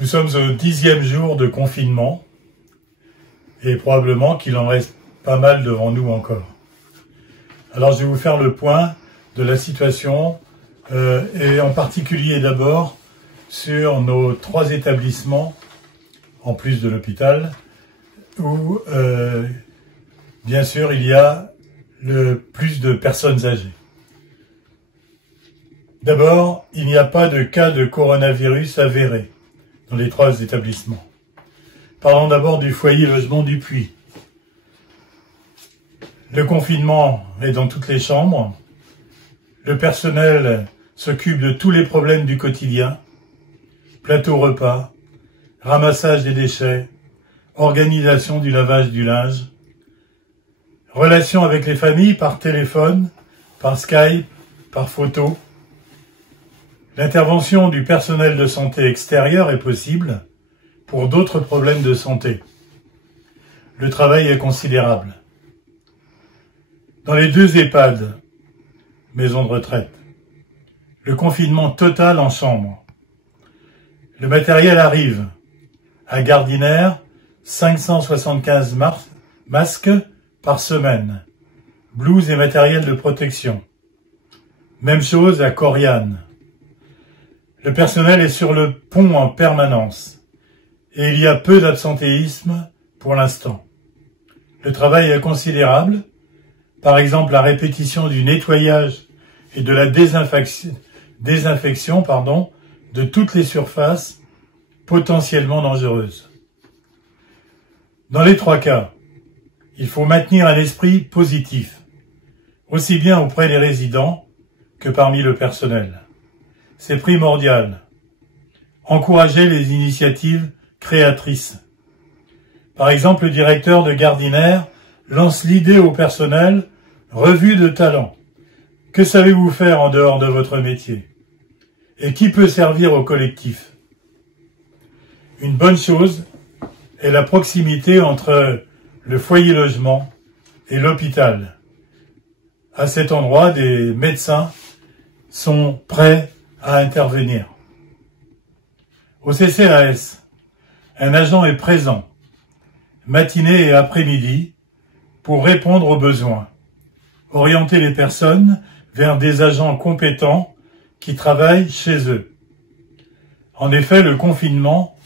Nous sommes au 10e jour de confinement et probablement qu'il en reste pas mal devant nous encore. Alors je vais vous faire le point de la situation et en particulier d'abord sur nos 3 établissements, en plus de l'hôpital, où bien sûr il y a le plus de personnes âgées. D'abord, il n'y a pas de cas de coronavirus avérés dans les 3 établissements. Parlons d'abord du foyer logement du Puy. Le confinement est dans toutes les chambres. Le personnel s'occupe de tous les problèmes du quotidien. Plateau repas, ramassage des déchets, organisation du lavage du linge, relations avec les familles par téléphone, par Skype, par photo. L'intervention du personnel de santé extérieur est possible pour d'autres problèmes de santé. Le travail est considérable. Dans les 2 EHPAD, maisons de retraite, le confinement total en chambre. Le matériel arrive. À Gardiner, 575 masques par semaine, blouses et matériel de protection. Même chose à Coriane. Le personnel est sur le pont en permanence et il y a peu d'absentéisme pour l'instant. Le travail est considérable, par exemple la répétition du nettoyage et de la désinfection de toutes les surfaces potentiellement dangereuses. Dans les 3 cas, il faut maintenir un esprit positif, aussi bien auprès des résidents que parmi le personnel. C'est primordial. Encourager les initiatives créatrices. Par exemple, le directeur de Gardiner lance l'idée au personnel « Revue de talent ». Que savez-vous faire en dehors de votre métier? Et qui peut servir au collectif? Une bonne chose est la proximité entre le foyer logement et l'hôpital. À cet endroit, des médecins sont prêts à intervenir. Au CCAS, un agent est présent, matinée et après-midi, pour répondre aux besoins, orienter les personnes vers des agents compétents qui travaillent chez eux. En effet, le confinement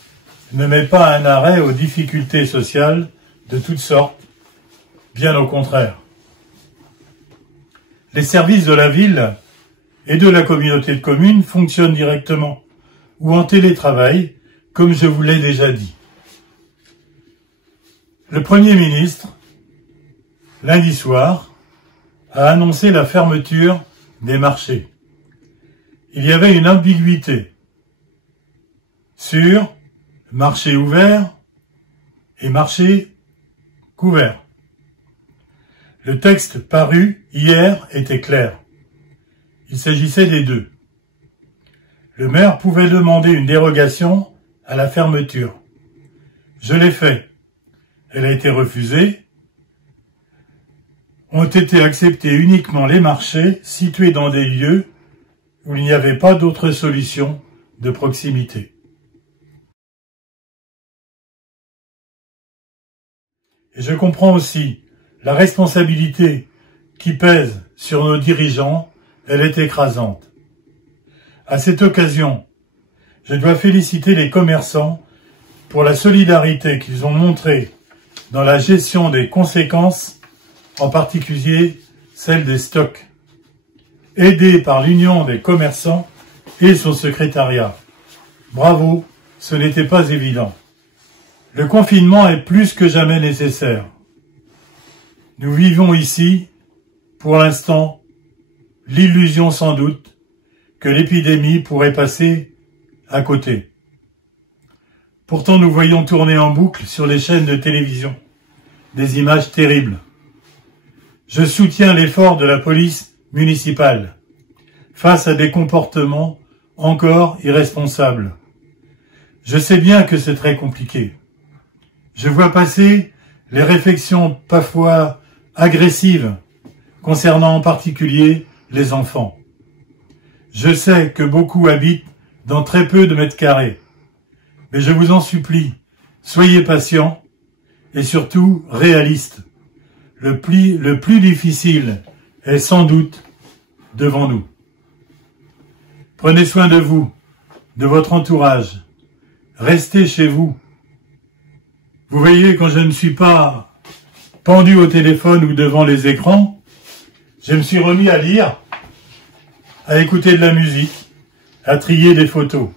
ne met pas un arrêt aux difficultés sociales de toutes sortes, bien au contraire. Les services de la ville et de la communauté de communes fonctionnent directement ou en télétravail, comme je vous l'ai déjà dit. Le Premier ministre, lundi soir, a annoncé la fermeture des marchés. Il y avait une ambiguïté sur marché ouvert et marché couvert. Le texte paru hier était clair. Il s'agissait des 2. Le maire pouvait demander une dérogation à la fermeture. Je l'ai fait. Elle a été refusée. Ont été acceptés uniquement les marchés situés dans des lieux où il n'y avait pas d'autre solution de proximité. Et je comprends aussi la responsabilité qui pèse sur nos dirigeants, elle est écrasante. À cette occasion, je dois féliciter les commerçants pour la solidarité qu'ils ont montrée dans la gestion des conséquences, en particulier celle des stocks, aidés par l'Union des commerçants et son secrétariat. Bravo, ce n'était pas évident. Le confinement est plus que jamais nécessaire. Nous vivons ici, pour l'instant, l'illusion sans doute que l'épidémie pourrait passer à côté. Pourtant, nous voyons tourner en boucle sur les chaînes de télévision des images terribles. Je soutiens l'effort de la police municipale face à des comportements encore irresponsables. Je sais bien que c'est très compliqué. Je vois passer les réflexions parfois agressives concernant en particulier les enfants. Je sais que beaucoup habitent dans très peu de mètres carrés, Mais je vous en supplie, soyez patients et surtout réalistes. Le plus difficile est sans doute devant nous. Prenez soin de vous, de votre entourage. Restez chez vous. Vous voyez, quand je ne suis pas pendu au téléphone ou devant les écrans, je me suis remis à lire, à écouter de la musique, à trier des photos.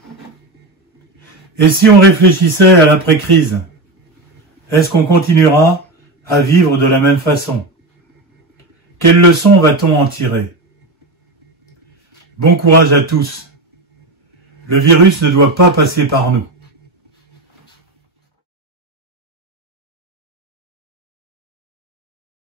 Et si on réfléchissait à l'après-crise, est-ce qu'on continuera à vivre de la même façon? Quelles leçons va-t-on en tirer? Bon courage à tous. Le virus ne doit pas passer par nous.